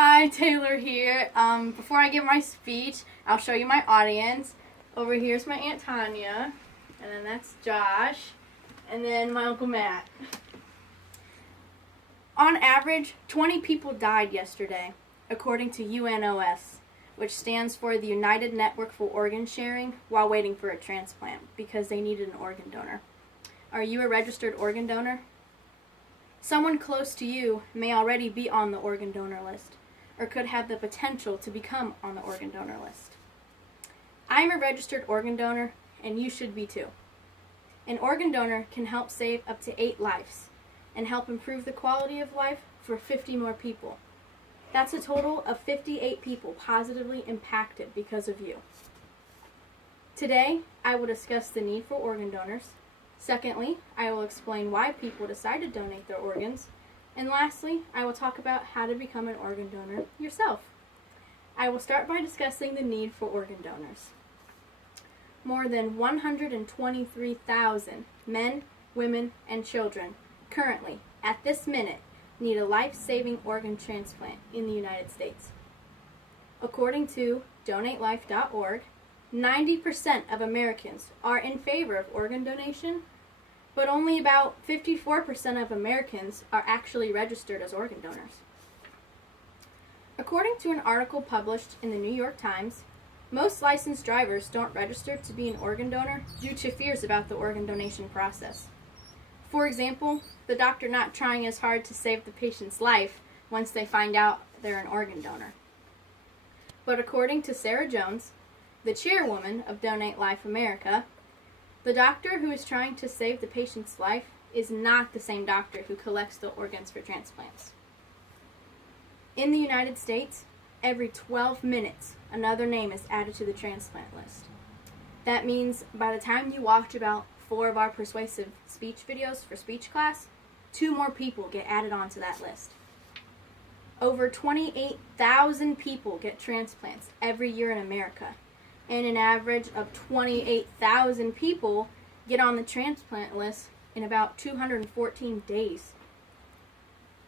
Hi, Taylor here. Before I give my speech, I'll show you my audience. Over here's my Aunt Tanya, and then that's Josh, and then my Uncle Matt. On average, 20 people died yesterday, according to UNOS, which stands for the United Network for Organ Sharing, while waiting for a transplant because they needed an organ donor. Are you a registered organ donor? Someone close to you may already be on the organ donor list, or could have the potential to become on the organ donor list. I am a registered organ donor, and you should be too. An organ donor can help save up to 8 lives, and help improve the quality of life for 50 more people. That's a total of 58 people positively impacted because of you. Today, I will discuss the need for organ donors. Secondly, I will explain why people decide to donate their organs. And lastly, I will talk about how to become an organ donor yourself. I will start by discussing the need for organ donors. More than 123,000 men, women, and children currently, at this minute, need a life-saving organ transplant in the United States. According to DonateLife.org, 90% of Americans are in favor of organ donation, but only about 54% of Americans are actually registered as organ donors. According to an article published in the New York Times, most licensed drivers don't register to be an organ donor due to fears about the organ donation process. For example, the doctor not trying as hard to save the patient's life once they find out they're an organ donor. But according to Sarah Jones, the chairwoman of Donate Life America, the doctor who is trying to save the patient's life is not the same doctor who collects the organs for transplants. In the United States, every 12 minutes, another name is added to the transplant list. That means by the time you watch about 4 of our persuasive speech videos for speech class, 2 more people get added onto that list. Over 28,000 people get transplants every year in America, and an average of 28,000 people get on the transplant list in about 214 days.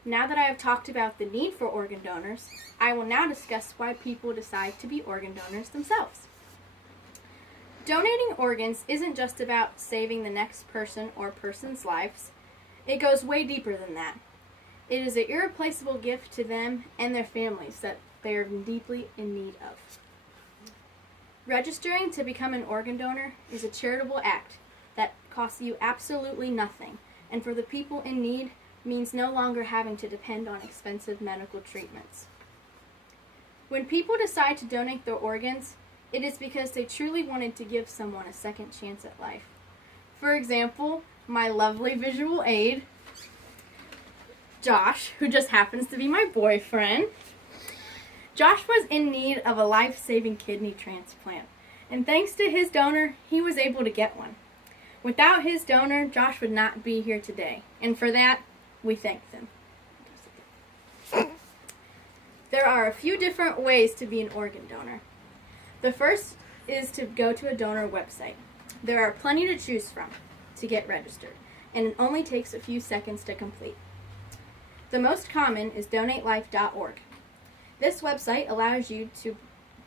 Now that I have talked about the need for organ donors, I will now discuss why people decide to be organ donors themselves. Donating organs isn't just about saving the next person or persons' lives. It goes way deeper than that. It is an irreplaceable gift to them and their families that they are deeply in need of. Registering to become an organ donor is a charitable act that costs you absolutely nothing, and for the people in need means no longer having to depend on expensive medical treatments. When people decide to donate their organs, it is because they truly wanted to give someone a second chance at life. For example, my lovely visual aid, Josh, who just happens to be my boyfriend. Josh was in need of a life-saving kidney transplant, and thanks to his donor, he was able to get one. Without his donor, Josh would not be here today, and for that, we thank them. There are a few different ways to be an organ donor. The first is to go to a donor website. There are plenty to choose from to get registered, and it only takes a few seconds to complete. The most common is DonateLife.org. This website allows you to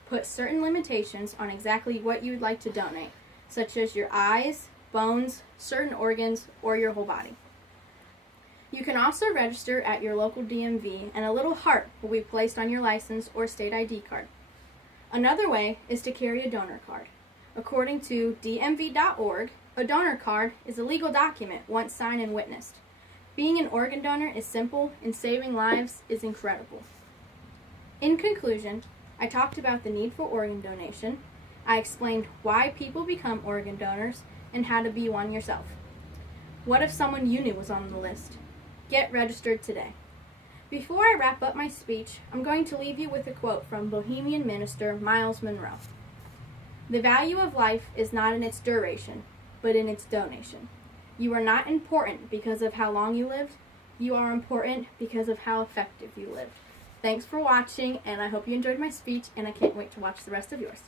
put certain limitations on exactly what you would like to donate, such as your eyes, bones, certain organs, or your whole body. You can also register at your local DMV, and a little heart will be placed on your license or state ID card. Another way is to carry a donor card. According to DMV.org, a donor card is a legal document once signed and witnessed. Being an organ donor is simple, and saving lives is incredible. In conclusion, I talked about the need for organ donation. I explained why people become organ donors and how to be one yourself. What if someone you knew was on the list? Get registered today. Before I wrap up my speech, I'm going to leave you with a quote from Bohemian minister Myles Munroe. "The value of life is not in its duration, but in its donation. You are not important because of how long you lived. You are important because of how effective you lived." Thanks for watching, and I hope you enjoyed my speech, and I can't wait to watch the rest of yours.